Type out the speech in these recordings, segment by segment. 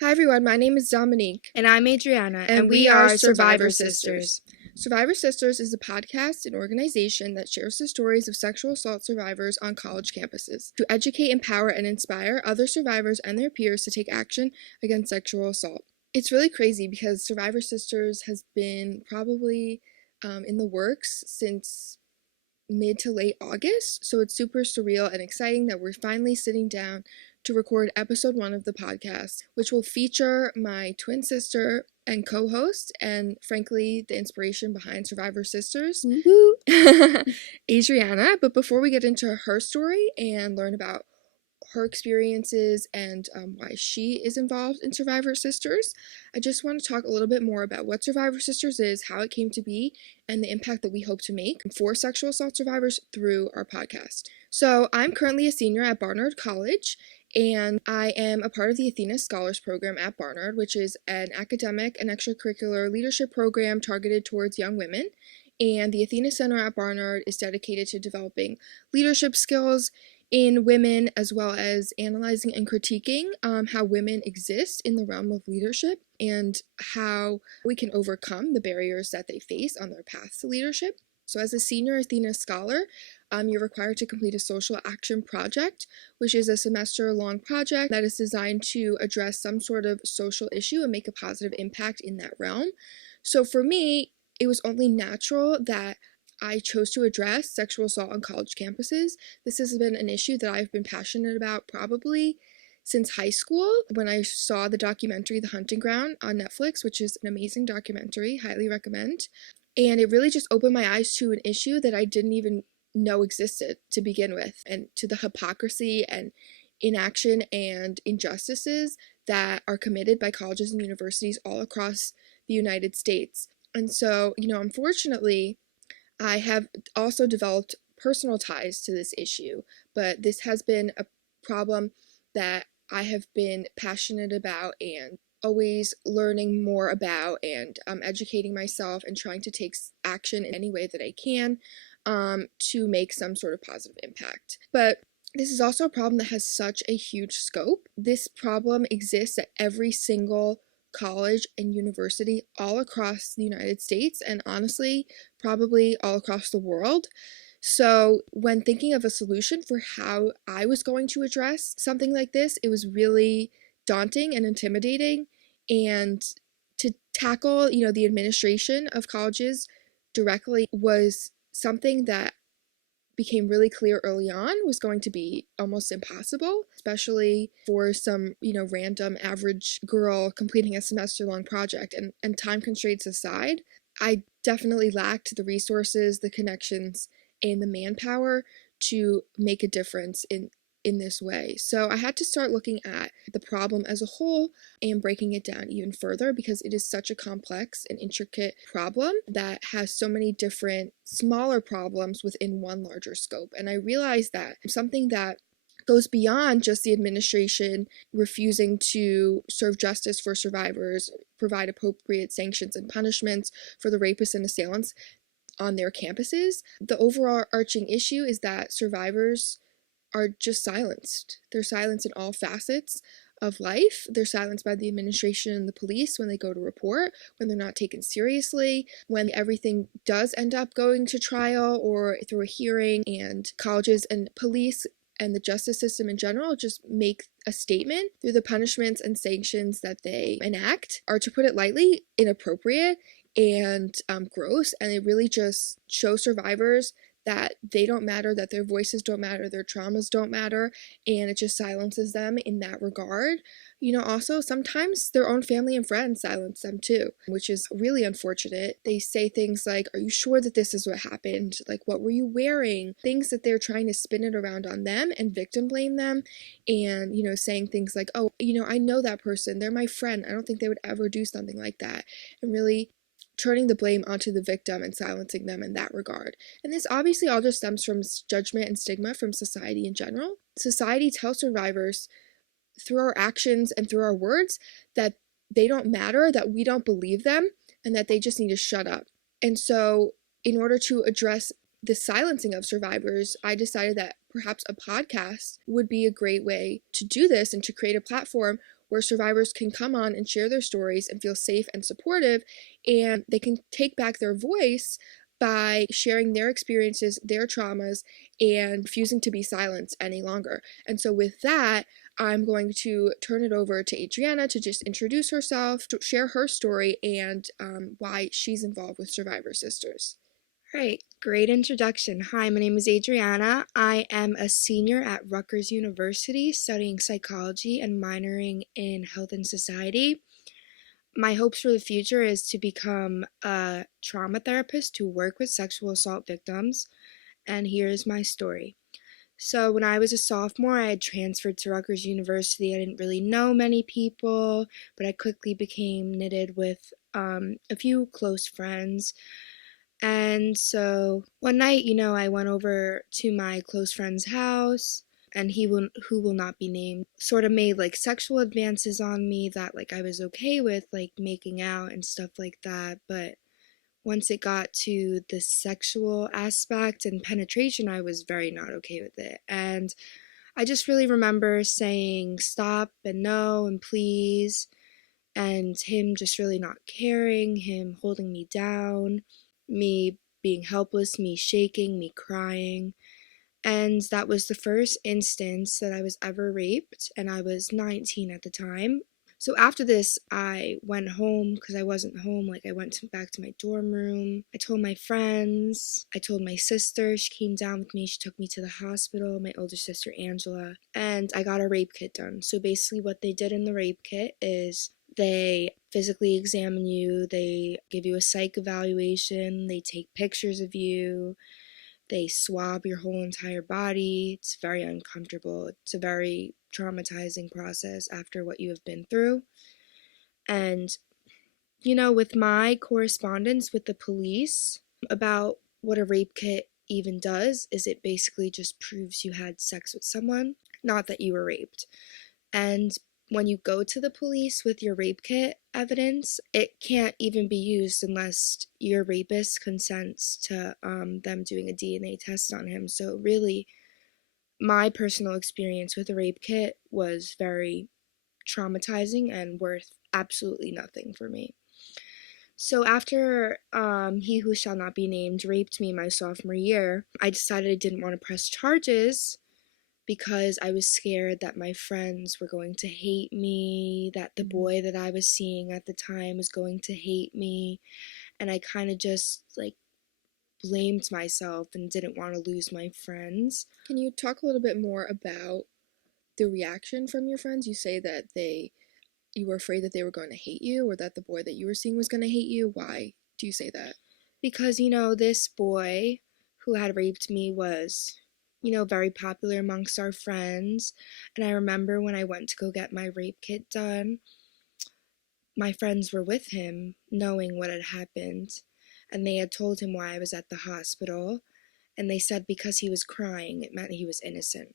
Hi everyone, my name is Dominique. And I'm Adrianna, and we are Survivor Sisters. Survivor Sisters is a podcast and organization that shares the stories of sexual assault survivors on college campuses to educate, empower, and inspire other survivors and their peers to take action against sexual assault. It's really crazy because Survivor Sisters has been probably in the works since mid to late August, so it's super surreal and exciting that we're finally sitting down to record episode 1 of the podcast, which will feature my twin sister and co-host, and frankly, the inspiration behind Survivor Sisters, Adrianna. But before we get into her story and learn about her experiences and why she is involved in Survivor Sisters, I just want to talk a little bit more about what Survivor Sisters is, how it came to be, and the impact that we hope to make for sexual assault survivors through our podcast. So I'm currently a senior at Barnard College, and I am a part of the Athena Scholars Program at Barnard, which is an academic and extracurricular leadership program targeted towards young women. And the Athena Center at Barnard is dedicated to developing leadership skills in women, as well as analyzing and critiquing how women exist in the realm of leadership and how we can overcome the barriers that they face on their path to leadership. So as a senior Athena scholar, you're required to complete a social action project, which is a semester-long project that is designed to address some sort of social issue and make a positive impact in that realm. So for me, it was only natural that I chose to address sexual assault on college campuses. This has been an issue that I've been passionate about probably since high school, when I saw the documentary The Hunting Ground on Netflix, which is an amazing documentary, highly recommend. And it really just opened my eyes to an issue that I didn't even know existed to begin with, and to the hypocrisy and inaction and injustices that are committed by colleges and universities all across the United States. And so, unfortunately, I have also developed personal ties to this issue, but this has been a problem that I have been passionate about and always learning more about, and educating myself and trying to take action in any way that I can to make some sort of positive impact. But this is also a problem that has such a huge scope. This problem exists at every single college and university all across the United States, and honestly, probably all across the world. So when thinking of a solution for how I was going to address something like this, it was really daunting and intimidating. And to tackle, the administration of colleges directly was something that became really clear early on was going to be almost impossible, especially for some, random average girl completing a semester-long project. And time constraints aside, I definitely lacked the resources, the connections, and the manpower to make a difference in this way. So I had to start looking at the problem as a whole and breaking it down even further, because it is such a complex and intricate problem that has so many different smaller problems within one larger scope. And I realized that something that goes beyond just the administration refusing to serve justice for survivors, provide appropriate sanctions and punishments for the rapists and assailants on their campuses. The overarching issue is that survivors are just silenced. They're silenced in all facets of life. They're silenced by the administration and the police when they go to report, when they're not taken seriously, when everything does end up going to trial or through a hearing, and colleges and police and the justice system in general just make a statement through the punishments and sanctions that they enact are, to put it lightly, inappropriate and gross, and they really just show survivors that they don't matter, that their voices don't matter, their traumas don't matter, and it just silences them in that regard. Also, sometimes their own family and friends silence them too, which is really unfortunate. They say things like, "Are you sure that this is what happened? Like, what were you wearing?" Things that they're trying to spin it around on them and victim blame them, and, saying things like, "Oh, I know that person, they're my friend, I don't think they would ever do something like that," and really turning the blame onto the victim and silencing them in that regard. And this obviously all just stems from judgment and stigma from society in general. Society tells survivors through our actions and through our words that they don't matter, that we don't believe them, and that they just need to shut up. And so, in order to address the silencing of survivors, I decided that perhaps a podcast would be a great way to do this and to create a platform where survivors can come on and share their stories and feel safe and supportive, and they can take back their voice by sharing their experiences, their traumas, and refusing to be silenced any longer. And so, with that, I'm going to turn it over to Adrianna to just introduce herself, to share her story, and why she's involved with Survivor Sisters. All right, great introduction. Hi, my name is Adrianna. I am a senior at Rutgers University studying psychology and minoring in health and society. My hopes for the future is to become a trauma therapist to work with sexual assault victims. And here's my story. So, when I was a sophomore, I had transferred to Rutgers University. I didn't really know many people, but I quickly became knitted with a few close friends. And so one night, I went over to my close friend's house, and who will not be named, sort of made like sexual advances on me that like I was okay with, like making out and stuff like that. But once it got to the sexual aspect and penetration, I was very not okay with it. And I just really remember saying stop and no and please, and him just really not caring, him holding me down, me being helpless, me shaking, me crying. And that was the first instance that I was ever raped, and I was 19 at the time. So after this, I went home because I wasn't home. Like, I went back to my dorm room. I told my friends. I told my sister. She came down with me. She took me to the hospital, my older sister, Angela. And I got a rape kit done. So basically, what they did in the rape kit is they physically examine you, they give you a psych evaluation, they take pictures of you, they swab your whole entire body. It's very uncomfortable. It's a very traumatizing process after what you have been through. And, with my correspondence with the police about what a rape kit even does, is it basically just proves you had sex with someone, not that you were raped. And when you go to the police with your rape kit evidence, it can't even be used unless your rapist consents to them doing a DNA test on him. So, really, my personal experience with a rape kit was very traumatizing and worth absolutely nothing for me. So, after he who shall not be named raped me my sophomore year, I decided I didn't want to press charges because I was scared that my friends were going to hate me, that the boy that I was seeing at the time was going to hate me, and I kind of just like blamed myself and didn't want to lose my friends. Can you talk a little bit more about the reaction from your friends? You say that you were afraid that they were going to hate you, or that the boy that you were seeing was going to hate you. Why do you say that? Because, this boy who had raped me was, very popular amongst our friends. And I remember when I went to go get my rape kit done, my friends were with him, knowing what had happened. And they had told him why I was at the hospital. And they said because he was crying, it meant he was innocent.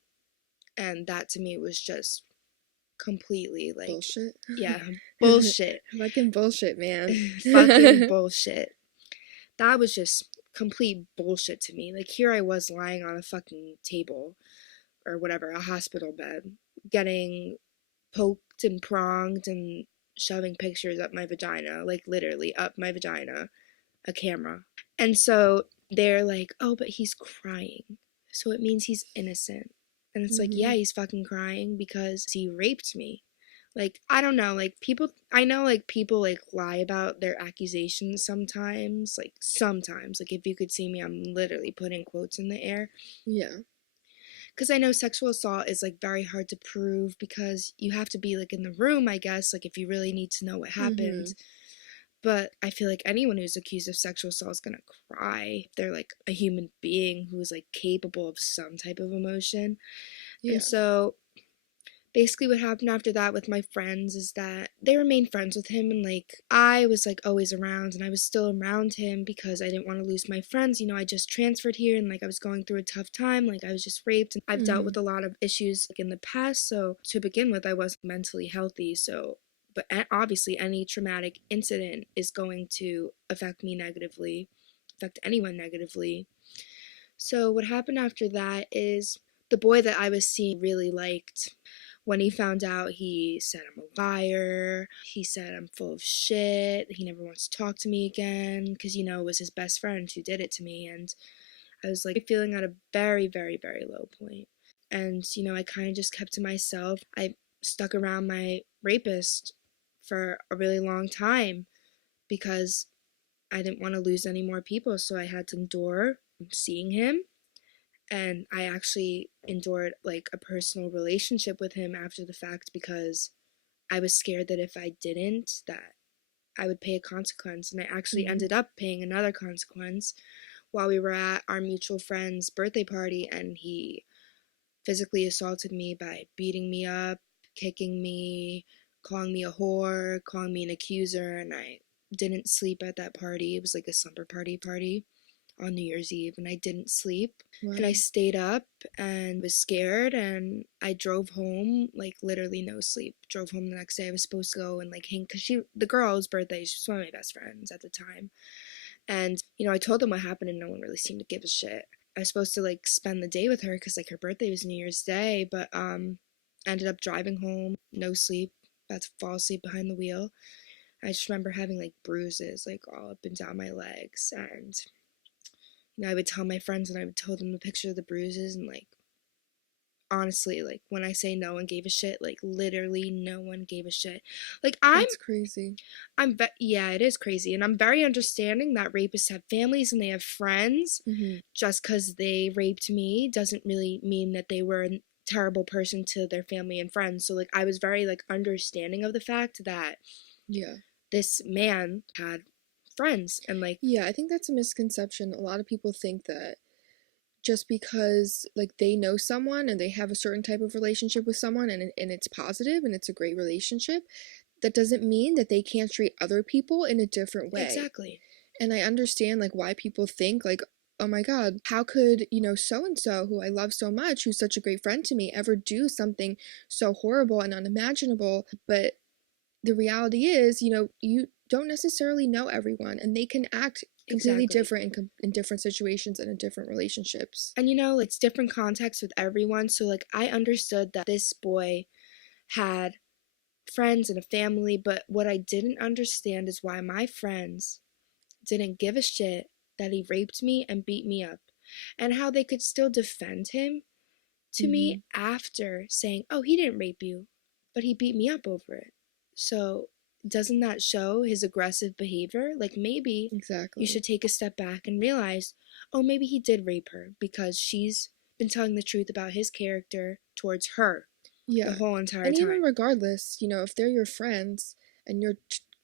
And that to me was just completely like, Bullshit. yeah, bullshit. Fucking bullshit, man. Fucking bullshit. That was just complete bullshit to me. Like, here I was lying on a fucking table or whatever, a hospital bed, getting poked and pronged and shoving pictures up my vagina, like literally up my vagina, a camera. And so they're like, oh, but he's crying, so it means he's innocent. And it's like, yeah, he's fucking crying because he raped me. Like, I don't know, like, I know, like, people, like, lie about their accusations sometimes, like, if you could see me, I'm literally putting quotes in the air. Yeah. Because I know sexual assault is, like, very hard to prove because you have to be, like, in the room, I guess, like, if you really need to know what happened. But I feel like anyone who's accused of sexual assault is gonna cry if they're, like, a human being who's, like, capable of some type of emotion. Yeah. And so basically what happened after that with my friends is that they remained friends with him, and like I was like always around, and I was still around him because I didn't want to lose my friends. I just transferred here, and like I was going through a tough time, like I was just raped, and I've dealt with a lot of issues like in the past, so to begin with I wasn't mentally healthy. So but obviously any traumatic incident is going to affect me negatively, affect anyone negatively. So what happened after that is the boy that I was seeing really liked When he found out, he said I'm a liar. He said I'm full of shit. He never wants to talk to me again because, it was his best friend who did it to me. And I was like feeling at a very, very, very low point. And, I kind of just kept to myself. I stuck around my rapist for a really long time because I didn't want to lose any more people. So I had to endure seeing him. And I actually endured like a personal relationship with him after the fact because I was scared that if I didn't, that I would pay a consequence. And I actually Mm-hmm. ended up paying another consequence while we were at our mutual friend's birthday party, and he physically assaulted me by beating me up, kicking me, calling me a whore, calling me an accuser, and I didn't sleep at that party. It was like a slumber party on New Year's Eve, and I didn't sleep. And I Wow. stayed up and was scared, and I drove home, like literally no sleep. Drove home the next day. I was supposed to go and like hang, because the girl's birthday, she was one of my best friends at the time. And, I told them what happened, and no one really seemed to give a shit. I was supposed to like spend the day with her because like her birthday was New Year's Day, but ended up driving home, no sleep, about to fall asleep behind the wheel. I just remember having like bruises like all up and down my legs, and I would tell my friends and I would tell them the picture of the bruises, and like honestly, like when I say no one gave a shit, like literally no one gave a shit. Like That's crazy. yeah, it is crazy, and I'm very understanding that rapists have families and they have friends. Mm-hmm. Just because they raped me doesn't really mean that they were a terrible person to their family and friends. So like I was very like understanding of the fact that Yeah. this man had friends and like Yeah, I think that's a misconception. A lot of people think that just because like they know someone and they have a certain type of relationship with someone and it's positive and it's a great relationship, that doesn't mean that they can't treat other people in a different way. exactly, And I understand like why people think like, oh my god, how could, so and so who I love so much, who's such a great friend to me, ever do something so horrible and unimaginable? But the reality is, you don't necessarily know everyone, and they can act completely exactly. different in different situations and in different relationships. And it's different context with everyone. So like I understood that this boy had friends and a family, but what I didn't understand is why my friends didn't give a shit that he raped me and beat me up, and how they could still defend him to Mm-hmm. me after saying, "Oh, he didn't rape you, but he beat me up over it." So, doesn't that show his aggressive behavior? Like maybe you Exactly. should take a step back and realize, "Oh, maybe he did rape her because she's been telling the truth about his character towards her the Yeah. whole entire And even time." regardless, if they're your friends and you're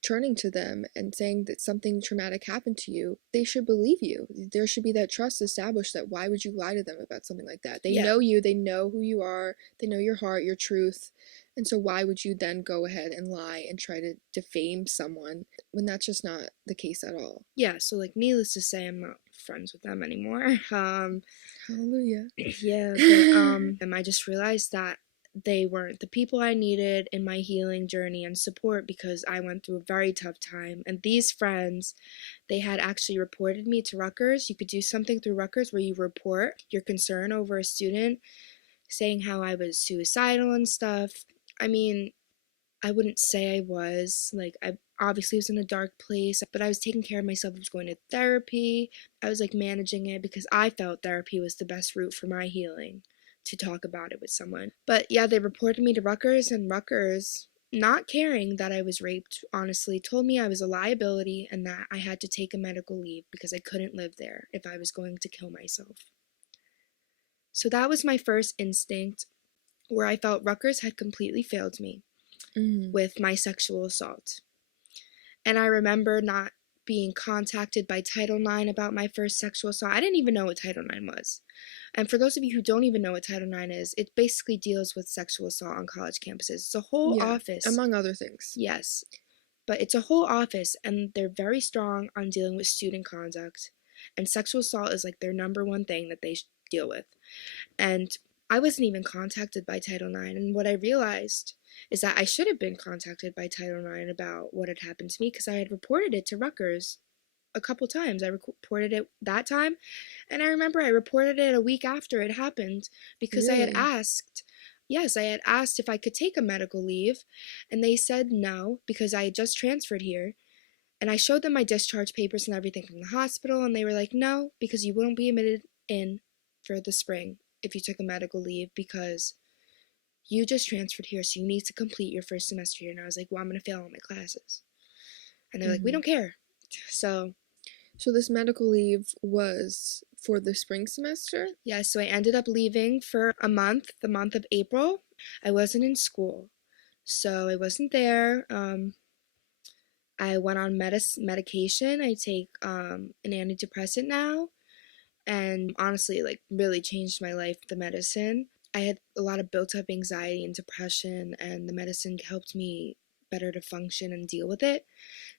turning to them and saying that something traumatic happened to you, they should believe you. There should be that trust established that why would you lie to them about something like that? They Yeah. know you, they know who you are, they know your heart, your truth. And so why would you then go ahead and lie and try to defame someone when that's just not the case at all? Yeah, so like needless to say, I'm not friends with them anymore. Hallelujah. Yeah, but I just realized that they weren't the people I needed in my healing journey and support because I went through a very tough time. And these friends, they had actually reported me to Rutgers. You could do something through Rutgers where you report your concern over a student, saying how I was suicidal and stuff. I mean, I wouldn't say I was. Like, I obviously was in a dark place, but I was taking care of myself. I was going to therapy. I was like managing it because I felt therapy was the best route for my healing, to talk about it with someone. But yeah, they reported me to Rutgers, and Rutgers, not caring that I was raped, honestly, told me I was a liability and that I had to take a medical leave because I couldn't live there if I was going to kill myself. So that was my first instinct, where I felt Rutgers had completely failed me Mm, with my sexual assault. And I remember not being contacted by Title IX about my first sexual assault. I didn't even know what Title IX was. And for those of you who don't even know what Title IX is, it basically deals with sexual assault on college campuses. It's a whole yeah, office, among other things. yes, but it's a whole office, and they're very strong on dealing with student conduct. And sexual assault is like their number one thing that they deal with. And I wasn't even contacted by Title IX. And what I realized is that I should have been contacted by Title IX about what had happened to me because I had reported it to Rutgers a couple times. I reported it that time, and I remember I reported it a week after it happened because I had Really? asked Yes, I had asked if I could take a medical leave, and they said no because I had just transferred here. And I showed them my discharge papers and everything from the hospital, and they were like, no, because you wouldn't be admitted in for the spring if you took a medical leave because you just transferred here, so you need to complete your first semester here. And I was like, well, I'm going to fail all my classes. And they're like, we Mm-hmm. don't care. So, So this medical leave was for the spring semester? yeah, so I ended up leaving for a month, the month of April. I wasn't in school, so I wasn't there. I went on medication. I take an antidepressant now, and honestly, like, really changed my life, the medicine. I had a lot of built up anxiety and depression, and the medicine helped me better to function and deal with it.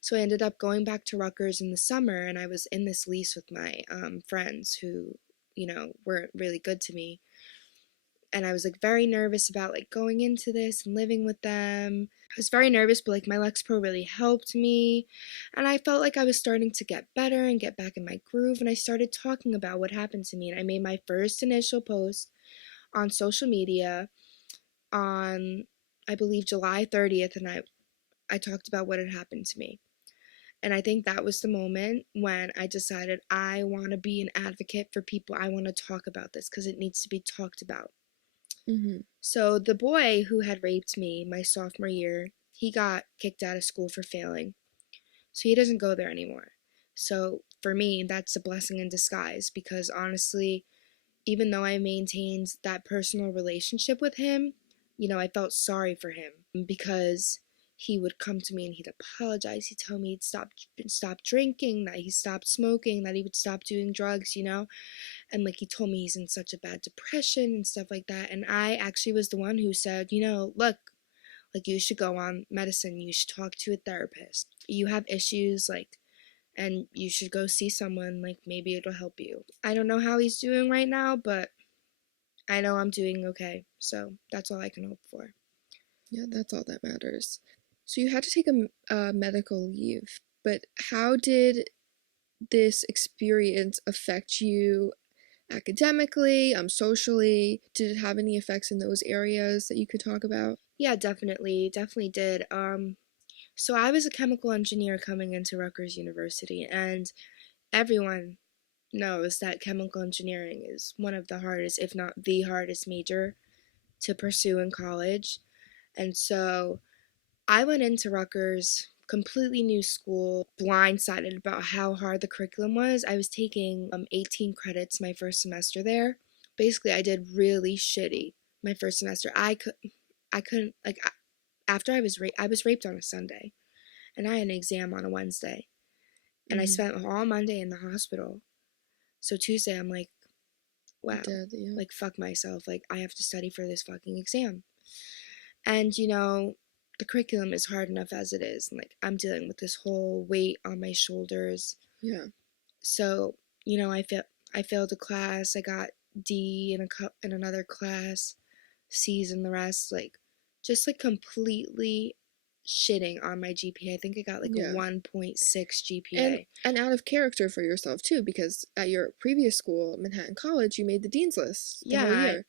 So I ended up going back to Rutgers in the summer, and I was in this lease with my friends who, weren't really good to me. And I was like very nervous about like going into this and living with them. I was very nervous, but like my Lexpro really helped me. And I felt like I was starting to get better and get back in my groove. And I started talking about what happened to me. And I made my first initial post on social media on, I believe, July 30th. And I talked about what had happened to me. And I think that was the moment when I decided I want to be an advocate for people. I want to talk about this because it needs to be talked about. Mm-hmm. So the boy who had raped me my sophomore year, he got kicked out of school for failing. So he doesn't go there anymore. So for me, that's a blessing in disguise because honestly, even though I maintained that personal relationship with him, I felt sorry for him because he would come to me and he'd apologize. He'd tell me he'd stop drinking, that he stopped smoking, that he would stop doing drugs. And like he told me he's in such a bad depression and stuff like that. And I actually was the one who said, look, like you should go on medicine, you should talk to a therapist. You have issues, like, and you should go see someone, like maybe it'll help you. I don't know how he's doing right now, but I know I'm doing okay. So that's all I can hope for. Yeah, that's all that matters. So you had to take a medical leave, but how did this experience affect you academically, socially? Did it have any effects in those areas that you could talk about? Yeah, definitely did. So I was a chemical engineer coming into Rutgers University, and everyone knows that chemical engineering is one of the hardest, if not the hardest major to pursue in college. And so I went into Rutgers, completely new school, blindsided about how hard the curriculum was. I was taking 18 credits my first semester there. Basically, I did really shitty my first semester. I couldn't like after I was raped on a Sunday, and I had an exam on a Wednesday, and I Mm-hmm. spent all Monday in the hospital. So Tuesday, I'm like, You wow, did, yeah. like fuck myself, like I have to study for this fucking exam. And the curriculum is hard enough as it is. Like I'm dealing with this whole weight on my shoulders. Yeah. So, I failed a class. I got D in another class, C's in the rest, like just like completely shitting on my GPA. I think I got like a Yeah. 1.6 And GPA. and out of character for yourself too, because at your previous school, Manhattan College, you made the dean's list the Yeah, whole year.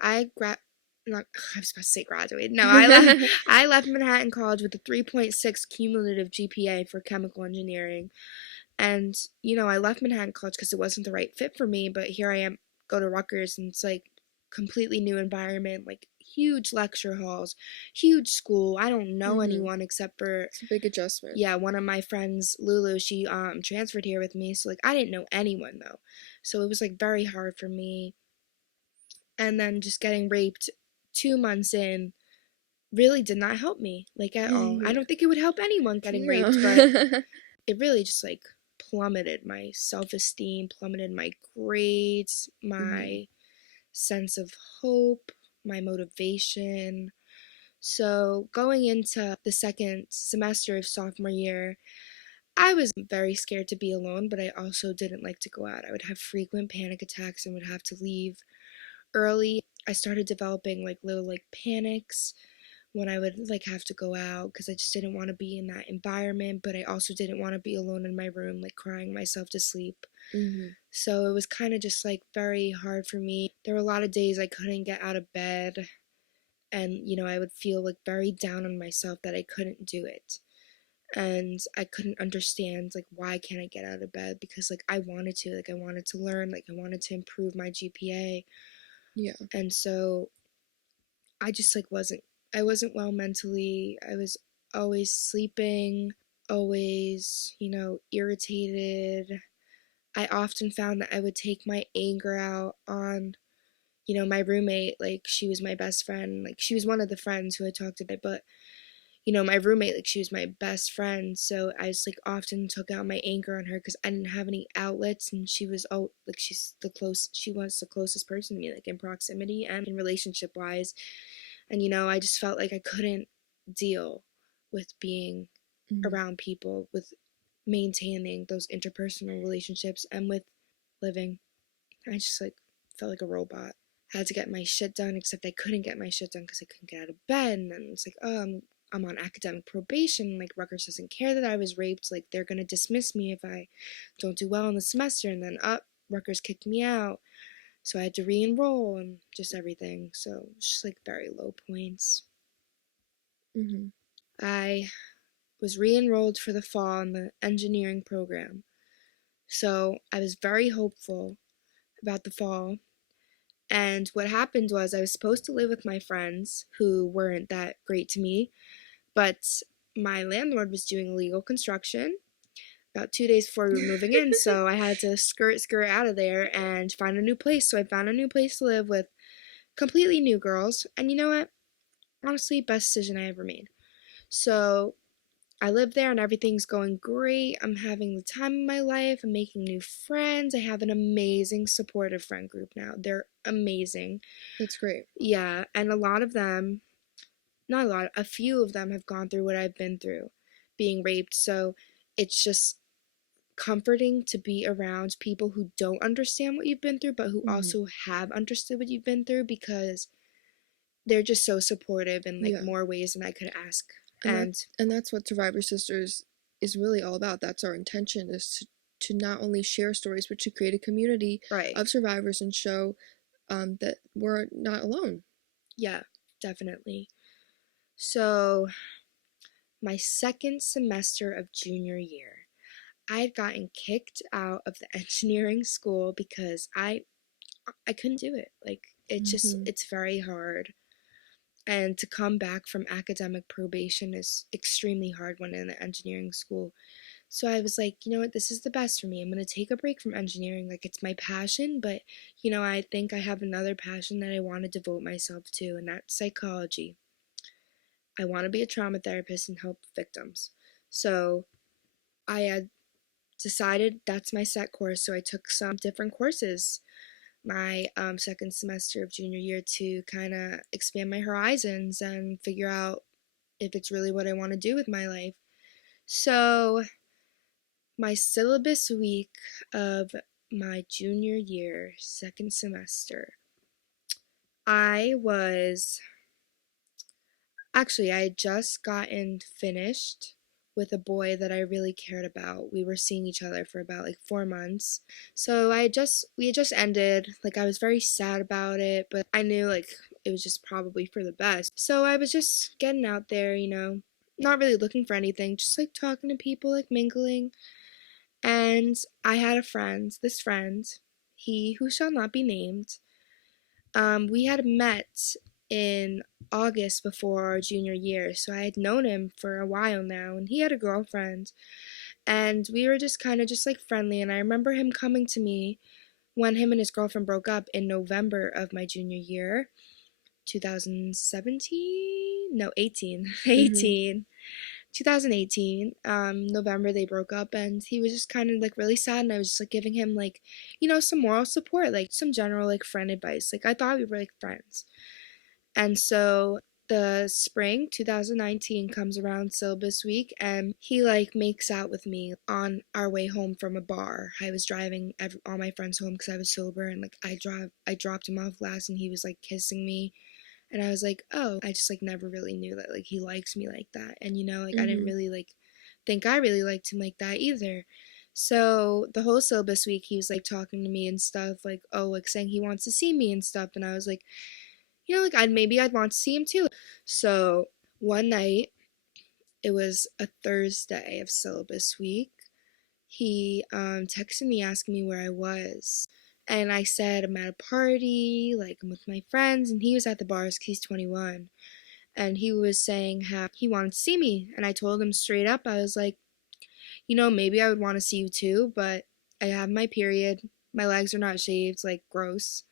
I gra- not I was about to say graduated. No, I left Manhattan College with a 3.6 cumulative GPA for chemical engineering. And, I left Manhattan College because it wasn't the right fit for me, but here I am, go to Rutgers, and it's like completely new environment, like huge lecture halls, huge school. I don't know Mm-hmm. anyone except for, It's a big adjustment. yeah, one of my friends, Lulu, she transferred here with me. So like I didn't know anyone though. So it was like very hard for me. And then just getting raped 2 months in really did not help me like at all. I Yeah. don't think it would help anyone getting raped, but Yeah. it really just like plummeted my self-esteem, plummeted my grades, Mm-hmm. my sense of hope, my motivation. So, going into the second semester of sophomore year, I was very scared to be alone, but I also didn't like to go out. I would have frequent panic attacks and would have to leave early. I started developing like little like panics when I would like have to go out because I just didn't want to be in that environment, but I also didn't want to be alone in my room like crying myself to sleep. Mm-hmm. So it was kind of just like very hard for me. There were a lot of days I couldn't get out of bed. and I would feel like very down on myself that I couldn't do it. And I couldn't understand like why can't I get out of bed, because like I wanted to, like I wanted to learn, like I wanted to improve my GPA. Yeah. And so I just like wasn't well mentally. I was always sleeping, always, irritated. I often found that I would take my anger out on, my roommate. Like she was my best friend. Like she was one of the friends who I talked about, but my roommate, like she was my best friend. So I just like often took out my anger on her because I didn't have any outlets, and she was like she was the closest person to me, like in proximity and in relationship wise. And I just felt like I couldn't deal with being Hmm. around people, with maintaining those interpersonal relationships, and with living. I just like felt like a robot. I had to get my shit done, except I couldn't get my shit done because I couldn't get out of bed. And then it's like, oh, I'm on academic probation. Like Rutgers doesn't care that I was raped. Like they're gonna dismiss me if I don't do well in the semester. And then Rutgers kicked me out, so I had to re-enroll and just everything. So it's just like very low points. Hmm. I was re-enrolled for the fall in the engineering program, so I was very hopeful about the fall. And what happened was I was supposed to live with my friends who weren't that great to me, but my landlord was doing illegal construction about 2 days before we were moving in, so I had to skirt out of there and find a new place. So I found a new place to live with completely new girls, and you know what? Honestly, best decision I ever made. So I live there and everything's going great. I'm having the time of my life. I'm making new friends. I have an amazing supportive friend group now. They're amazing. That's great. Yeah, and a lot of them, not a lot, a few of them have gone through what I've been through, being raped. So it's just comforting to be around people who don't understand what you've been through, but who Hmm. also have understood what you've been through, because they're just so supportive in like Yeah. more ways than I could ask. and that And and that's what Survivor Sisters is really all about. That's our intention, is to not only share stories but to create a community right, of survivors and show that we're not alone. yeah, definitely. So, my second semester of junior year, I had gotten kicked out of the engineering school because I couldn't do it. Like Hmm. it's very hard. And to come back from academic probation is extremely hard when in an engineering school. So I was like, you know what, this is the best for me. I'm going to take a break from engineering. Like it's my passion, but I think I have another passion that I want to devote myself to, and that's psychology. I want to be a trauma therapist and help victims. So I had decided that's my set course. So I took some different courses my second semester of junior year to kind of expand my horizons and figure out if it's really what I want to do with my life. So my syllabus week of my junior year, second semester, I was actually, I had just gotten finished with a boy that I really cared about. We were seeing each other for about like 4 months. So we had just ended. Like I was very sad about it, but I knew like it was just probably for the best. So I was just getting out there, not really looking for anything, just like talking to people, like mingling. And I had a friend, this friend, he who shall not be named. We had met in August before our junior year, so I had known him for a while now, and he had a girlfriend, and we were just kind of just like friendly. And I remember him coming to me when him and his girlfriend broke up in November of my junior year, 2017, no, 18, Hmm. 18. 2018, November they broke up, and he was just kind of like really sad, and I was just like giving him like some moral support, like some general like friend advice. Like I thought we were like friends. And so the spring 2019 comes around, syllabus week, and he like makes out with me on our way home from a bar. I was driving all my friends home because I was sober, and like I dropped him off last, and he was like kissing me. And I was like, oh, I just like never really knew that like he likes me like that. And like I didn't Hmm. really like think I really liked him like that either. So the whole syllabus week he was like talking to me and stuff, like, oh, like saying he wants to see me and stuff. And I was like, like I'd want to see him too. So one night, it was a Thursday of syllabus week. He texted me asking me where I was. And I said I'm at a party, like I'm with my friends, and he was at the bars because he's 21. And he was saying how he wanted to see me. And I told him straight up, I was like, maybe I would want to see you too, but I have my period. My legs are not shaved, like gross.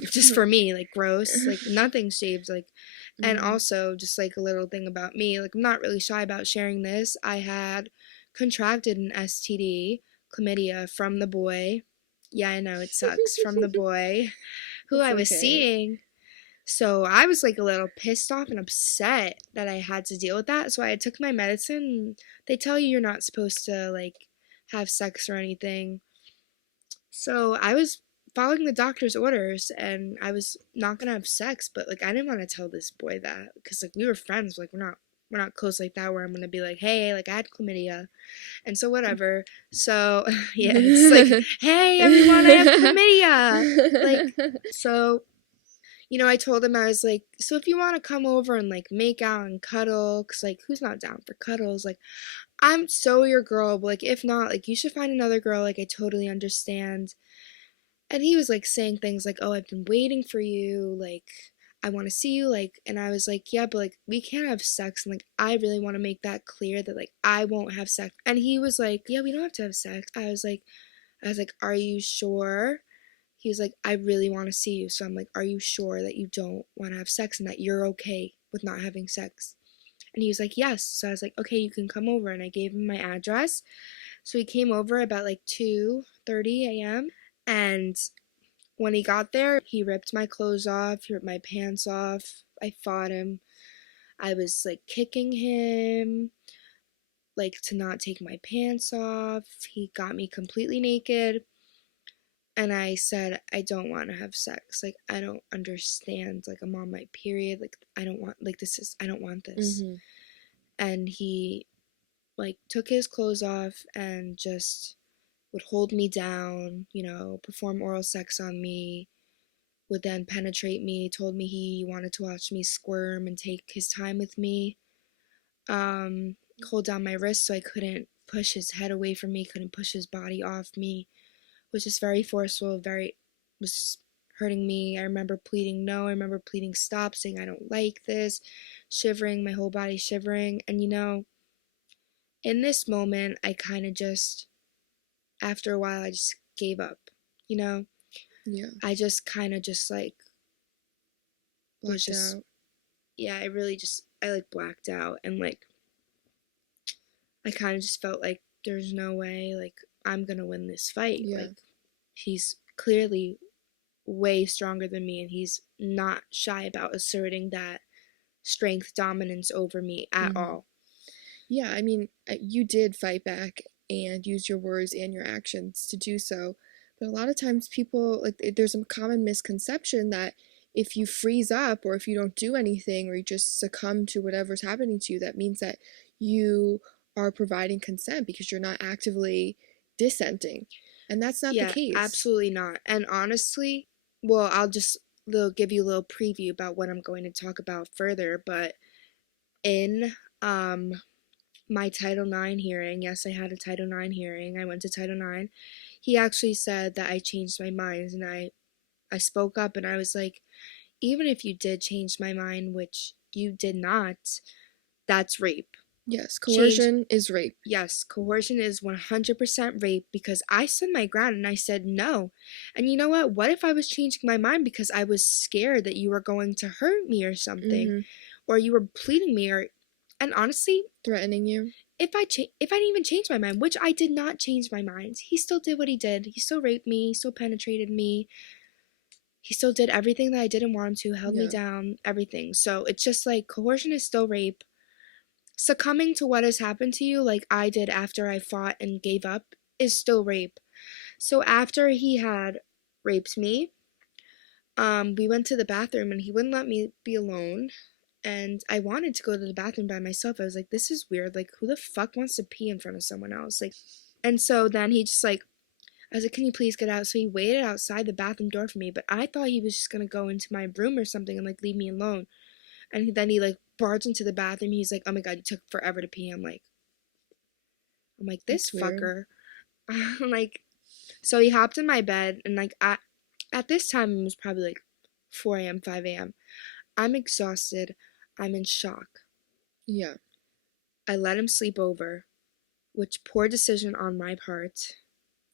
Just for me, like gross, like nothing shaved, like, and Mm. also just like a little thing about me, like I'm not really shy about sharing this. I had contracted an STD, chlamydia, from the boy. Yeah, I know it sucks, from the boy who It's I was okay. seeing. So I was like a little pissed off and upset that I had to deal with that. So I took my medicine. They tell you you're not supposed to like have sex or anything. So I was following the doctor's orders and I was not gonna have sex, but like I didn't want to tell this boy that because like we were friends, like we're not close like that where I'm gonna be like, hey, like I had chlamydia. And so whatever. So yeah, it's like, hey everyone, I have chlamydia. Like so I told him, I was like, so if you want to come over and like make out and cuddle, cause like who's not down for cuddles? Like I'm so your girl, but like if not, like you should find another girl. Like I totally understand. And he was like saying things like, oh, I've been waiting for you. Like I want to see you. Like, and I was like, yeah, but like we can't have sex. And like I really want to make that clear that like I won't have sex. And he was like, yeah, we don't have to have sex. I was like, are you sure? He was like, I really want to see you. So I'm like, are you sure that you don't want to have sex and that you're okay with not having sex? And he was like, yes. So I was like, okay, you can come over. And I gave him my address. So he came over about like 2:30 a.m. And when he got there, he ripped my clothes off. He ripped my pants off. I fought him. I was like kicking him, like to not take my pants off. He got me completely naked. And I said, I don't want to have sex. Like, I don't understand. Like, I'm on my period. Like, I don't want, like, I don't want this. Mm-hmm. And he, like, took his clothes off and just would hold me down, perform oral sex on me, would then penetrate me, told me he wanted to watch me squirm and take his time with me. Hold down my wrist so I couldn't push his head away from me, couldn't push his body off me, was just very forceful, was hurting me. I remember pleading no, I remember pleading stop, saying I don't like this, shivering, my whole body shivering. And in this moment, I kind of just, after a while, I just gave up. You know, Yeah. I just kind of just like was Blacked just, out. yeah, I like blacked out and like I kind of just felt like there's no way like I'm gonna win this fight. Yeah. Like he's clearly way stronger than me and he's not shy about asserting that strength dominance over me at Mm-hmm. all. Yeah, I mean, you did fight back and use your words and your actions to do so. But a lot of times people, like, there's a common misconception that if you freeze up or if you don't do anything or you just succumb to whatever's happening to you, that means that you are providing consent because you're not actively dissenting. And that's not the Yeah, case. absolutely not. And honestly, well, they'll give you a little preview about what I'm going to talk about further, but in um my Title IX hearing, yes, I had a Title IX hearing. I went to Title IX. He actually said that I changed my mind and I spoke up and I was like, even if you did change my mind, which you did not, that's rape. Yes, Change, coercion is rape. yes, coercion is 100% rape because I stood my ground and I said no. And you know what? What if I was changing my mind because I was scared that you were going to hurt me or something, Mm-hmm. or you were pleading me, or, and honestly, Threatening you. if I didn't even change my mind, which I did not change my mind, he still did what he did. He still raped me. He still penetrated me. He still did everything that I didn't want him to, held me Yeah. down, everything. So it's just like coercion is still rape. Succumbing to what has happened to you, like I did after I fought and gave up, is still rape. So after he had raped me, we went to the bathroom and he wouldn't let me be alone. And I wanted to go to the bathroom by myself. I was like, this is weird. Like, who the fuck wants to pee in front of someone else? Like, and so then he just like, I was like, can you please get out? So he waited outside the bathroom door for me, but I thought he was just gonna go into my room or something and like leave me alone. And then he like barged into the bathroom. He's like, oh my God, you took forever to pee. I'm like, this That's weird. fucker. I'm like, so he hopped in my bed and like at this time it was probably like 4 a.m., 5 a.m. I'm exhausted. I'm in shock. Yeah, I let him sleep over, which poor decision on my part.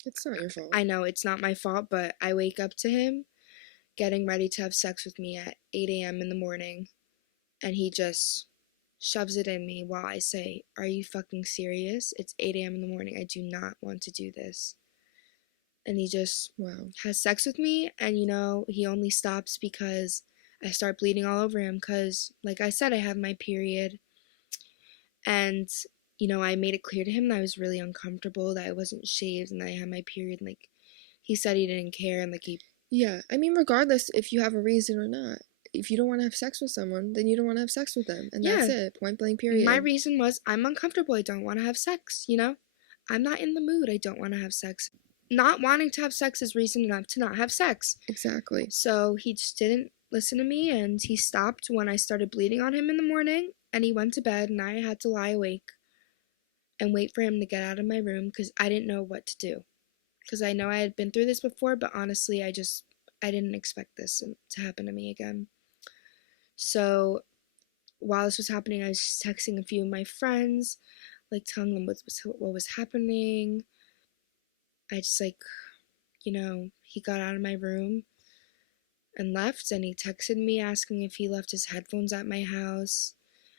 it's not your fault. I know it's not my fault, but I wake up to him getting ready to have sex with me at 8 a.m. in the morning, and he just shoves it in me while I say, are you fucking serious? It's 8 a.m. in the morning. I do not want to do this. And he just Wow. has sex with me, and he only stops because I start bleeding all over him because, like I said, I have my period. And I made it clear to him that I was really uncomfortable, that I wasn't shaved, and that I had my period. And, like, he said he didn't care, and like he Yeah, I mean, regardless if you have a reason or not, if you don't want to have sex with someone, then you don't want to have sex with them, and that's yeah, it. Point blank, my period. reason was I'm uncomfortable. I don't want to have sex. I'm not in the mood. I don't want to have sex. Not wanting to have sex is reason enough to not have sex. Exactly. So he just didn't listen to me, and he stopped when I started bleeding on him in the morning, and he went to bed, and I had to lie awake and wait for him to get out of my room because I didn't know what to do. Because I know I had been through this before, but honestly, I didn't expect this to happen to me again. So while this was happening, I was just texting a few of my friends, like telling them what was happening. I just he got out of my room and left, and he texted me asking if he left his headphones at my house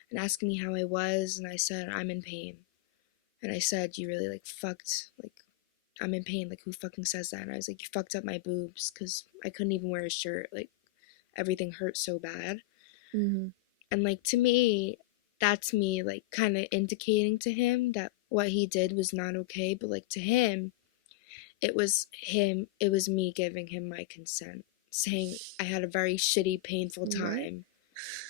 and asking me how I was, and I said I'm in pain. And I said, you really like fucked, like, I'm in pain, like, who fucking says that? And I was like, you fucked up my boobs because I couldn't even wear a shirt, like, everything hurt so bad. Mm-hmm. And like, to me, that's me like kind of indicating to him that what he did was not okay. But like, to him, it was me giving him my consent, saying I had a very shitty, painful What? time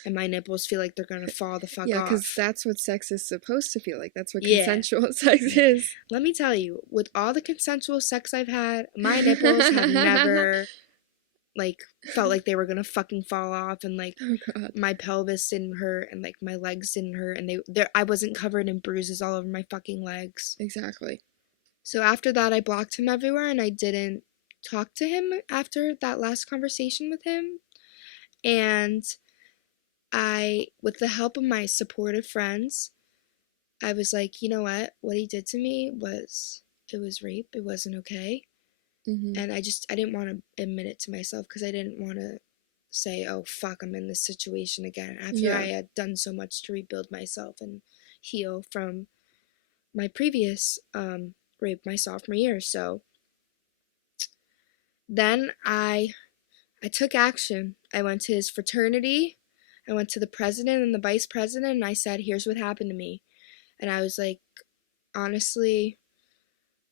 and my nipples feel like they're gonna fall the fuck Yeah, because off. that's what sex is supposed to feel like. That's what Yeah. consensual sex is. Let me tell you, with all the consensual sex I've had, my nipples have never like felt like they were gonna fucking fall off, and like Oh God. my pelvis didn't hurt, and like my legs didn't hurt, and I wasn't covered in bruises all over my fucking legs. Exactly. So after that, I blocked him everywhere, and I didn't talk to him after that last conversation with him. And with the help of my supportive friends, I was like, you know what he did to me it was rape. It wasn't okay. Mm-hmm. And I didn't want to admit it to myself because I didn't want to say, oh fuck, I'm in this situation again after I Yeah. had done so much to rebuild myself and heal from my previous rape my sophomore year. So then I took action. I went to his fraternity. I went to the president and the vice president, and I said, here's what happened to me. And I was like, honestly,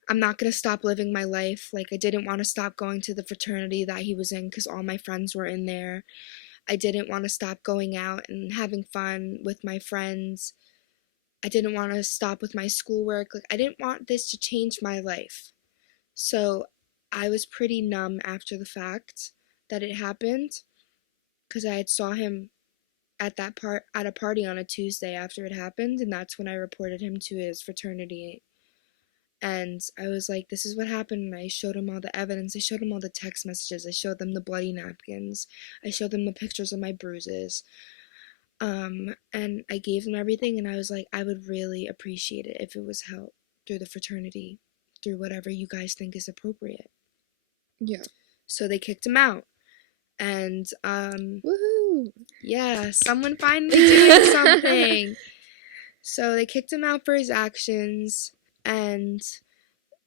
I'm not going to stop living my life. Like, I didn't want to stop going to the fraternity that he was in because all my friends were in there. I didn't want to stop going out and having fun with my friends. I didn't want to stop with my schoolwork. Like, I didn't want this to change my life. So I was pretty numb after the fact that it happened because I had saw him at a party on a Tuesday after it happened, and that's when I reported him to his fraternity. And I was like, this is what happened. And I showed him all the evidence. I showed him all the text messages. I showed them the bloody napkins. I showed them the pictures of my bruises. And I gave them everything. And I was like, I would really appreciate it if it was help through the fraternity, through whatever you guys think is appropriate. Yeah. So they kicked him out. And, Woohoo! yeah, someone finally doing something. So they kicked him out for his actions. And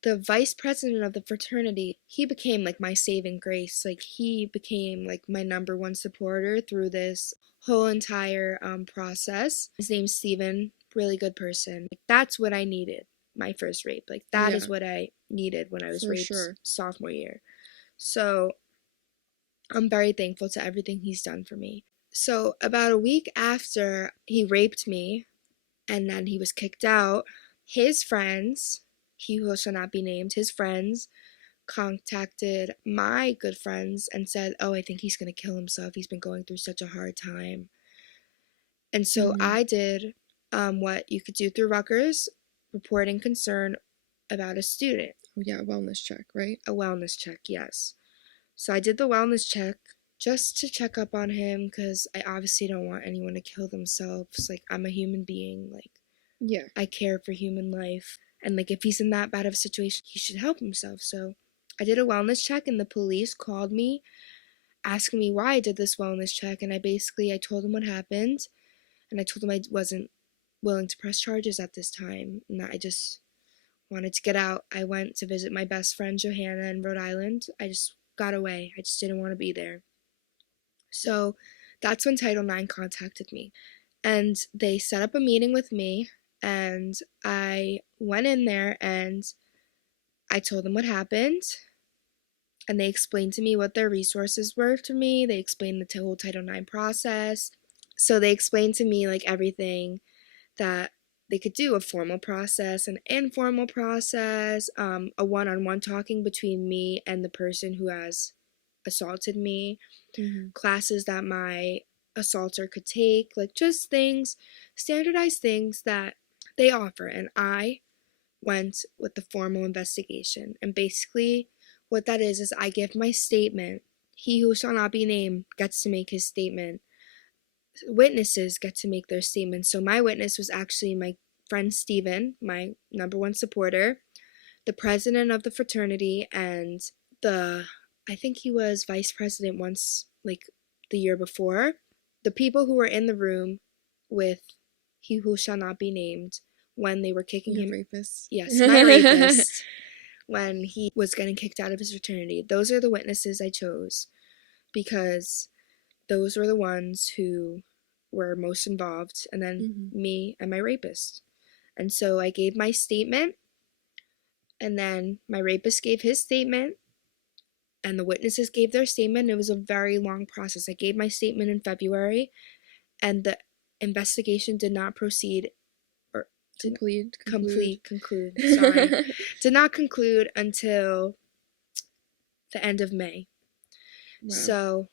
the vice president of the fraternity, he became like my saving grace. Like, he became like my number one supporter through this whole entire process. His name's Steven, really good person. Like, that's what I needed my first rape. Like, that Yeah, is what I needed when I was for raped sure. sophomore year. So I'm very thankful to everything he's done for me. So about a week after he raped me and then he was kicked out, his friends, he who shall not be named, his friends contacted my good friends and said, "Oh, I think he's going to kill himself. He's been going through such a hard time." And so Mm-hmm. I did what you could do through Rutgers, reporting concern about a student. Oh yeah, wellness check, right? A wellness check, yes. So I did the wellness check just to check up on him because I obviously don't want anyone to kill themselves. Like, I'm a human being. Like, Yeah. I care for human life. And, like, if he's in that bad of a situation, he should help himself. So I did a wellness check, and the police called me asking me why I did this wellness check. And I told them what happened. And I told them I wasn't willing to press charges at this time and that I just wanted to get out. I went to visit my best friend Johanna in Rhode Island. I just got away. I just didn't want to be there. So that's when Title IX contacted me. And they set up a meeting with me. And I went in there and I told them what happened. And they explained to me what their resources were to me. They explained the whole Title IX process. So they explained to me like everything that they could do, a formal process, an informal process, a one-on-one talking between me and the person who has assaulted me, Mm-hmm. classes that my assaulter could take, like just things, standardized things that they offer. And I went with the formal investigation. And basically, what that is I give my statement. He who shall not be named gets to make his statement. Witnesses get to make their statements. So my witness was actually my friend Steven, my number one supporter, the president of the fraternity, and the I think he was vice president once, like the year before. The people who were in the room with he who shall not be named when they were kicking Your him. rapist. Yes, my rapist. When he was getting kicked out of his fraternity. Those are the witnesses I chose because those were the ones who were most involved, and then Mm-hmm. me and my rapist. And so I gave my statement, and then my rapist gave his statement, and the witnesses gave their statement. It was a very long process. I gave my statement in February, and the investigation did not proceed or conclude. Sorry, did not conclude until the end of May. Wow. So,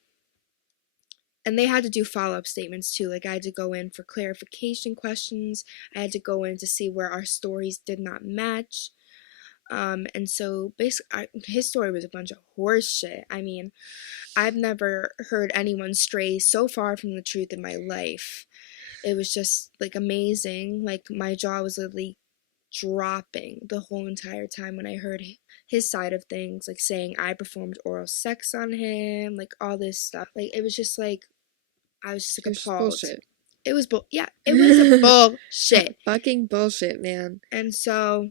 and they had to do follow-up statements too. Like I had to go in for clarification questions. I had to go in to see where our stories did not match. And so basically, his story was a bunch of horse shit. I mean, I've never heard anyone stray so far from the truth in my life. It was just like amazing. Like my jaw was literally dropping the whole entire time when I heard his side of things, like saying I performed oral sex on him, like all this stuff. Like it was just like I was just like It's appalled. bullshit. It was it was a bullshit. Fucking bullshit, man. And so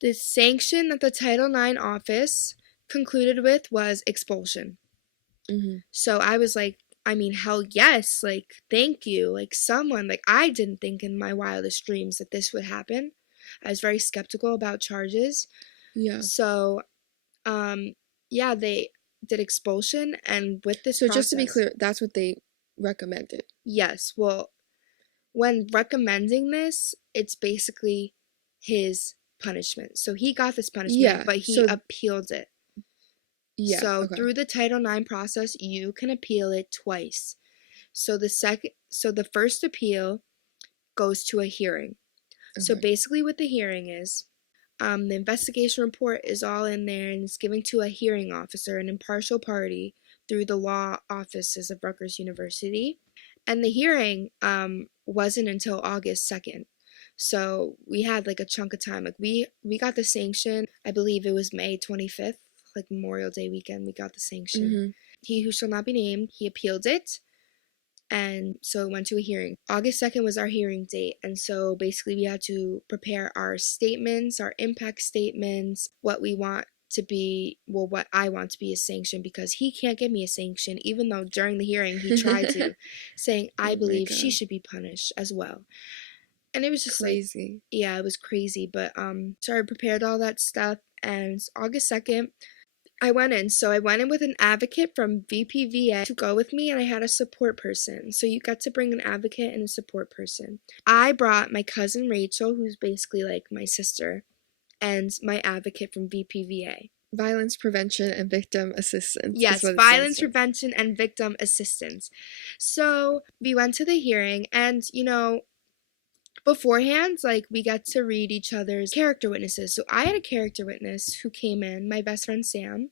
the sanction that the Title IX office concluded with was expulsion. Mm-hmm. So I was like, I mean, hell yes, like, thank you. Like, someone, like, I didn't think in my wildest dreams that this would happen. I was very skeptical about charges. Yeah. So, yeah, they did expulsion, and with this So process. just to be clear, that's what they recommended. Yes, well, when recommending this, it's basically his punishment. So he got this punishment, Yeah. but he So appealed it. yeah. So Okay. through the Title IX process, you can appeal it twice. So the first appeal goes to a hearing. So Okay. basically what the hearing is, the investigation report is all in there and it's given to a hearing officer, an impartial party, through the law offices of Rutgers University. And the hearing wasn't until August 2nd. So we had like a chunk of time. Like we got the sanction, I believe it was May 25th, like Memorial Day weekend, we got the sanction. Mm-hmm. He who shall not be named, he appealed it. And so it went to a hearing. August 2nd was our hearing date. And so basically we had to prepare our statements, our impact statements, what we want to be, well, what I want to be a sanction, because he can't give me a sanction, even though during the hearing he tried to, saying, I Oh believe she should be punished as well. And it was just crazy. like, yeah, it was crazy. But so I prepared all that stuff, and August 2nd, I went in. So I went in with an advocate from VPVA to go with me, and I had a support person. So you got to bring an advocate and a support person. I brought my cousin Rachel, who's basically like my sister, and my advocate from VPVA. Violence prevention and victim assistance is Yes, what it stands violence for. prevention and victim assistance. So we went to the hearing, and beforehand, like, we got to read each other's character witnesses. So I had a character witness who came in, my best friend Sam,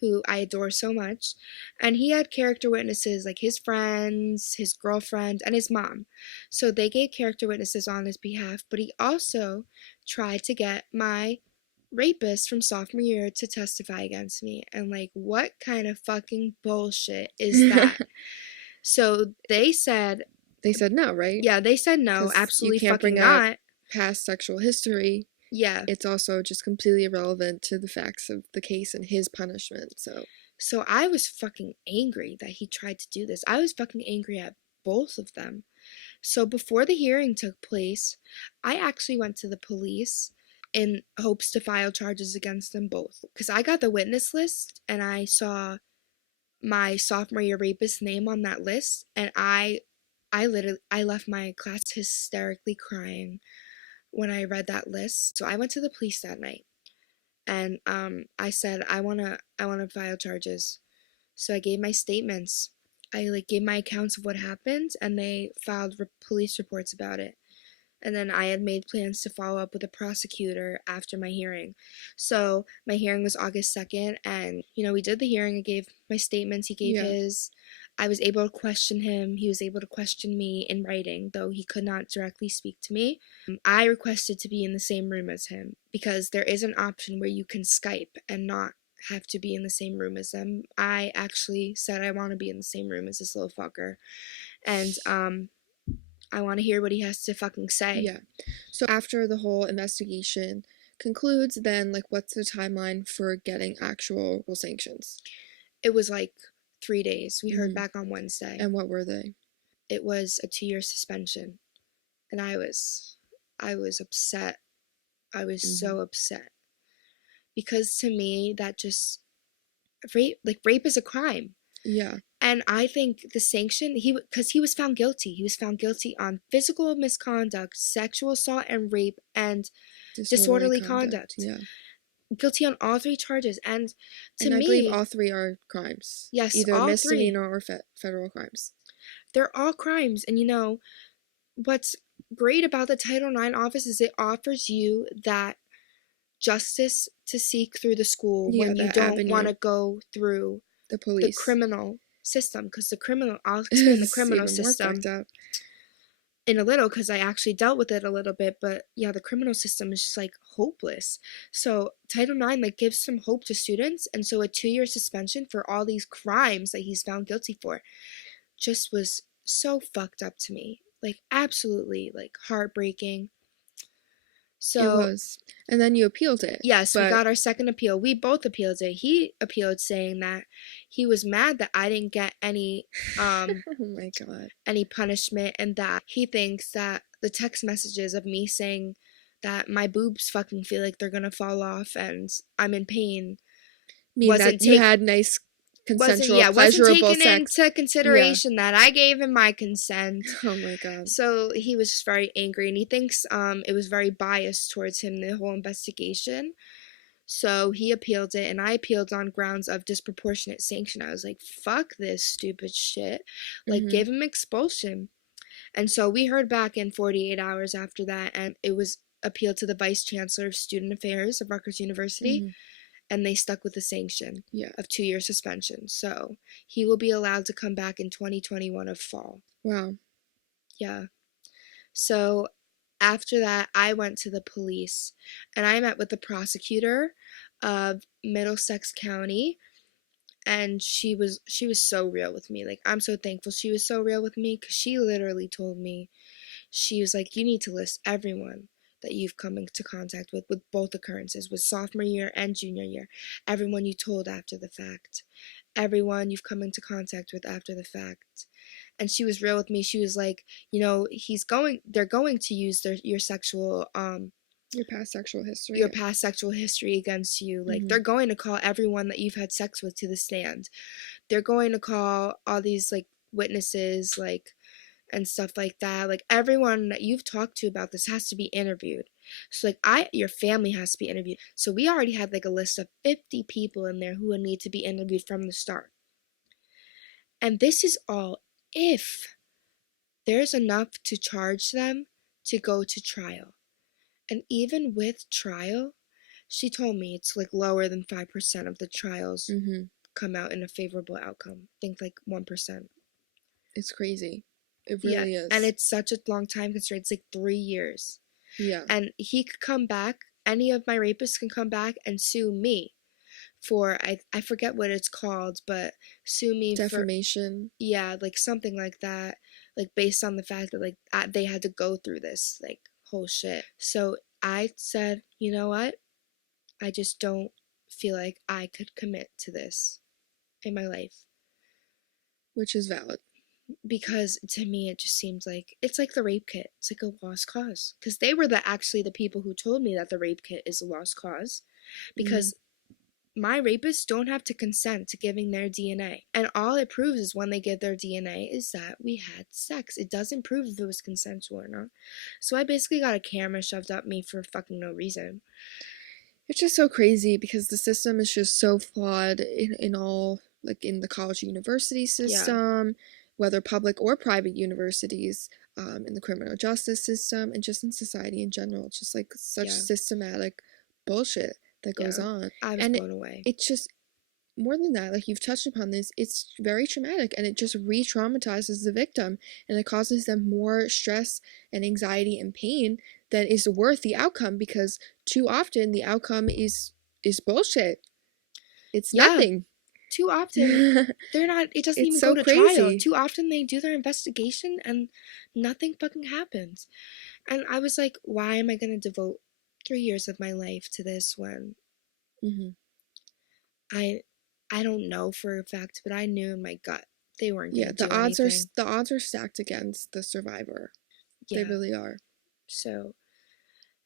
who I adore so much, and he had character witnesses like his friends, his girlfriend, and his mom. So they gave character witnesses on his behalf, but he also tried to get my rapist from sophomore year to testify against me. And, like, what kind of fucking bullshit is that? So they said, They said no, right? yeah, they said no, Because you absolutely can't fucking bring up not. past sexual history. Yeah. It's also just completely irrelevant to the facts of the case and his punishment. So I was fucking angry that he tried to do this. I was fucking angry at both of them. So before the hearing took place, I actually went to the police in hopes to file charges against them both. Because I got the witness list and I saw my sophomore year rapist name on that list, and I left my class hysterically crying when I read that list. So I went to the police that night, and I said I wanna file charges. So I gave my statements. I, like, gave my accounts of what happened, and they filed police reports about it. And then I had made plans to follow up with a prosecutor after my hearing. So my hearing was August 2nd, and we did the hearing. I gave my statements, he gave yeah. his. I was able to question him. He was able to question me in writing, though he could not directly speak to me. I requested to be in the same room as him because there is an option where you can Skype and not have to be in the same room as them. I actually said I want to be in the same room as this little fucker. And I want to hear what he has to fucking say. Yeah. So after the whole investigation concludes, then like what's the timeline for getting actual sanctions? It was like 3 days. We heard Mm-hmm. back on Wednesday. And what were they? It was a 2-year suspension. And I was upset. I was Mm-hmm. so upset. Because to me, that just, rape is a crime. Yeah. And I think the sanction, because he was found guilty. He was found guilty on physical misconduct, sexual assault and rape, and Disorderly disorderly conduct. conduct. Yeah. Guilty on all three charges. And to And I believe me, all three are crimes. yes, Either all three. misdemeanor or federal crimes. They're all crimes. And what's great about the Title IX office is it offers you that justice to seek through the school Yeah, when you that don't want avenue. to go through The the police. criminal system. Because I'll explain the It's criminal even more system fucked up. in a little, because I actually dealt with it a little bit. But yeah, the criminal system is just like hopeless. So Title IX like gives some hope to students, and so a 2-year suspension for all these crimes that he's found guilty for just was so fucked up to me. Like, absolutely, like, heartbreaking. It So was. And then you appealed it. yes, we But got our second appeal. We both appealed it. He appealed saying that he was mad that I didn't get oh my god. any punishment, and that he thinks that the text messages of me saying that my boobs fucking feel like they're gonna fall off and I'm in pain Mean wasn't that you take had nice wasn't consensual yeah wasn't pleasurable taken sex. into Yeah. consideration that I gave him my consent. Oh my god. So he was just very angry, and he thinks it was very biased towards him, the whole investigation. So he appealed it, and I appealed on grounds of disproportionate sanction. I was like, fuck this stupid shit. Like, Mm-hmm. give him expulsion. And so we heard back in 48 hours after that, and it was appealed to the Vice Chancellor of Student Affairs of Rutgers University, Mm-hmm. and they stuck with the sanction Yeah. of 2-year suspension. So he will be allowed to come back in 2021 of fall. Wow. Yeah. So after that, I went to the police, and I met with the prosecutor of Middlesex County, and she was so real with me. Like, I'm so thankful she was so real with me, because she literally told me, she was like, you need to list everyone that you've come into contact with both occurrences, with sophomore year and junior year, everyone you told after the fact, everyone you've come into contact with after the fact. And she was real with me. She was like, they're going to use your sexual Your past sexual history against you. Like, Mm-hmm. they're going to call everyone that you've had sex with to the stand. They're going to call all these, like, witnesses, like, and stuff like that. Like, everyone that you've talked to about this has to be interviewed. So like your family has to be interviewed. So we already had like a list of 50 people in there who would need to be interviewed from the start. And this is all if there's enough to charge them to go to trial. And even with trial, she told me it's like lower than 5% of the trials Mm-hmm. come out in a favorable outcome. I think like 1%. It's crazy. It Yeah, really and is. it's such a long time constraint. It's like 3 years. Yeah. And he could come back, any of my rapists can come back and sue me for, I forget what it's called, but sue me for, Defamation. yeah, like something like that, like based on the fact that like they had to go through this like whole shit. So I said, you know what? I just don't feel like I could commit to this in my life Which is valid. because to me it just seems like it's like the rape kit. It's like a lost cause because they were the people who told me that the rape kit is a lost cause Mm-hmm. because my rapists don't have to consent to giving their DNA. And all it proves is when they give their DNA is that we had sex. It doesn't prove if it was consensual or not. So I basically got a camera shoved up me for fucking no reason. It's just so crazy because the system is just so flawed in all, like in the college university Yeah, system, whether public or private universities, in the criminal justice system, and just in society in general. It's just like such yeah, systematic bullshit that goes yeah. on. I was And blown away. it's just more than that, like you've touched upon this, it's very traumatic and it just re traumatizes the victim and it causes them more stress and anxiety and pain that is worth the outcome because too often the outcome is bullshit. It's Yeah, nothing. too often It's they're not, it doesn't even go so to trial. crazy. Too often they do their investigation and nothing fucking happens. And I was like, why am I going to devote 3 years of my life to this when Hmm. I I don't know for a fact, but I knew in my gut they weren't Yeah, going to do anything. the odds are stacked against the survivor. They Yeah. really are. So,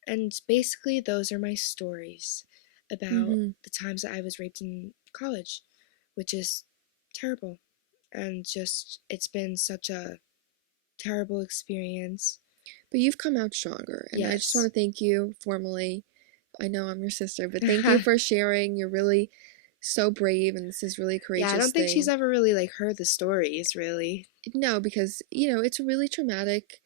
and basically those are my stories about Hmm. the times that I was raped in college, which is terrible. And just it's been such a terrible experience. But you've come out stronger, and I just want Yes. to thank you formally. I know I'm your sister, but thank you for sharing. You're really so brave, and this is really a Yeah, I courageous don't think she's thing. ever really like heard the stories really. No, because, it's a really traumatic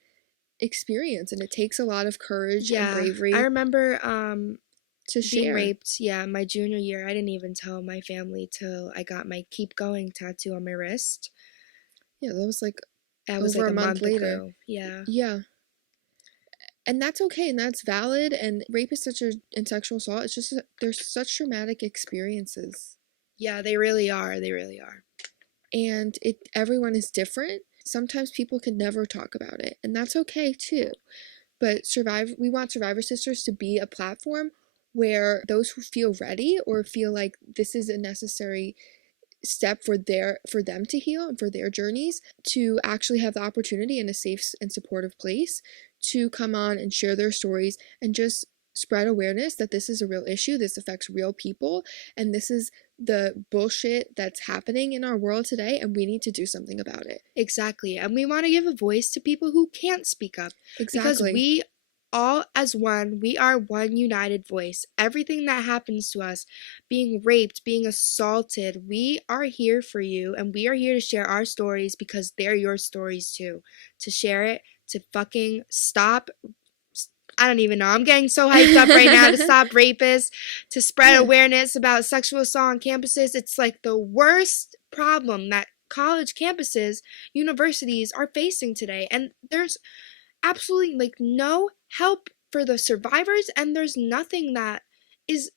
experience, and it takes a lot of courage and Yeah, I bravery remember to being share. raped, yeah, my junior year. I didn't even tell my family till I got my keep going tattoo on my wrist. Yeah, that was like That was over like a a month month later. ago. Yeah. Yeah. And that's okay, and that's valid. And rape is such a, and sexual assault, it's just, there's such traumatic experiences. Yeah, they really are. They really are. And everyone is different. Sometimes people can never talk about it, and that's okay too. But we want Survivor Sisters to be a platform where those who feel ready or feel like this is a necessary step for them to heal and for their journeys to actually have the opportunity in a safe and supportive place to come on and share their stories and just spread awareness that this is a real issue, this affects real people, and this is the bullshit that's happening in our world today, and we need to do something about it. Exactly. And we want to give a voice to people who can't speak up because Exactly. we all, as one, we are one united voice. Everything that happens to us, being raped, being assaulted, we are here for you and we are here to share our stories because they're your stories too. To share it, to fucking stop. I don't even know. I'm getting so hyped up right now to stop rapists, to spread Yeah. awareness about sexual assault on campuses. It's like the worst problem that college campuses, universities are facing today. And there's absolutely like no help for the survivors, and there's nothing that is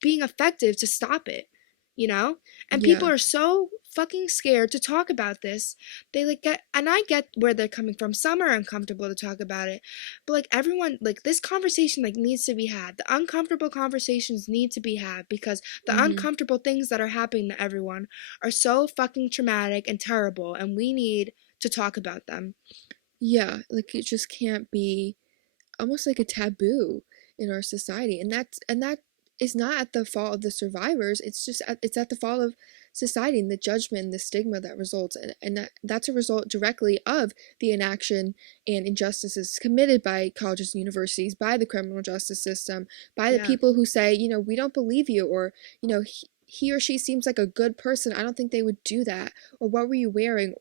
being effective to stop it, you know? And people Yeah. are so fucking scared to talk about this. They like get, and I get where they're coming from. Some are uncomfortable to talk about it, but like everyone, like this conversation like needs to be had. The uncomfortable conversations need to be had because the Hmm. uncomfortable things that are happening to everyone are so fucking traumatic and terrible, and we need to talk about them. Yeah, like it just can't be almost like a taboo in our society, and that is not at the fault of the survivors. It's just it's at the fault of society and the judgment and the stigma that results. And that's a result directly of the inaction and injustices committed by colleges and universities, by the criminal justice system, by the Yeah. people who say, we don't believe you, or, he or she seems like a good person. I don't think they would do that. Or what were you wearing?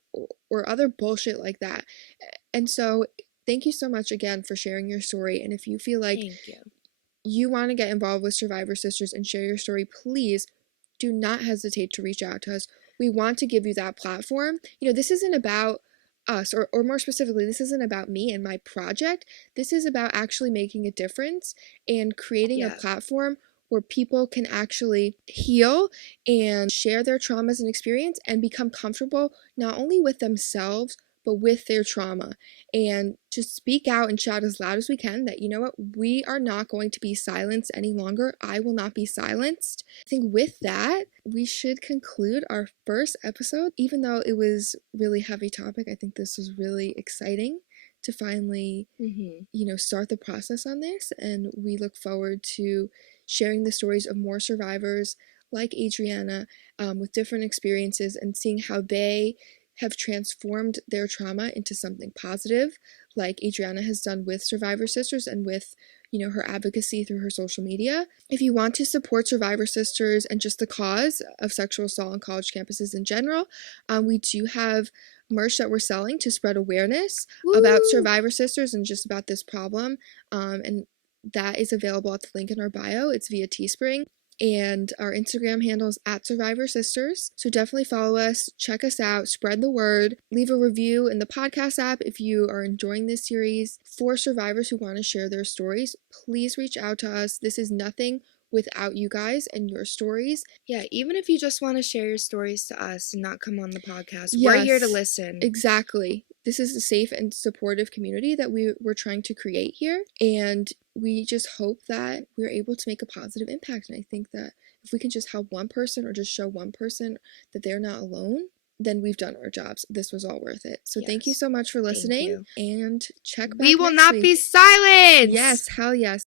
Or other bullshit like that. And so, thank you so much again for sharing your story. And if you feel like Thank you. you want to get involved with Survivor Sisters and share your story, please do not hesitate to reach out to us. We want to give you that platform. This isn't about us, or more specifically, this isn't about me and my project. This is about actually making a difference and creating a Yeah. platform where people can actually heal and share their traumas and experience and become comfortable not only with themselves, but with their trauma. And just speak out and shout as loud as we can that, we are not going to be silenced any longer. I will not be silenced. I think with that, we should conclude our first episode. Even though it was really heavy topic, I think this was really exciting to finally, start the process on this. And we look forward to sharing the stories of more survivors like Adrianna, with different experiences, and seeing how they have transformed their trauma into something positive, like Adrianna has done with Survivor Sisters and with, her advocacy through her social media. If you want to support Survivor Sisters and just the cause of sexual assault on college campuses in general, we do have merch that we're selling to spread awareness about Survivor Sisters and just about this problem. And that is available at the link in our bio. It's via Teespring. And our Instagram handle is at Survivor Sisters. So definitely follow us, check us out, spread the word, leave a review in the podcast app if you are enjoying this series. For survivors who want to share their stories, please reach out to us. This is nothing without you guys and your stories. Yeah, even if you just want to share your stories to us and not come on the podcast, we're here to listen. Exactly. This is a safe and supportive community that we're trying to create here. And we just hope that we're able to make a positive impact. And I think that if we can just help one person or just show one person that they're not alone, then we've done our jobs. This was all worth it. So thank you so much for listening, and check back We will next not week. be silenced. Yes, hell yes.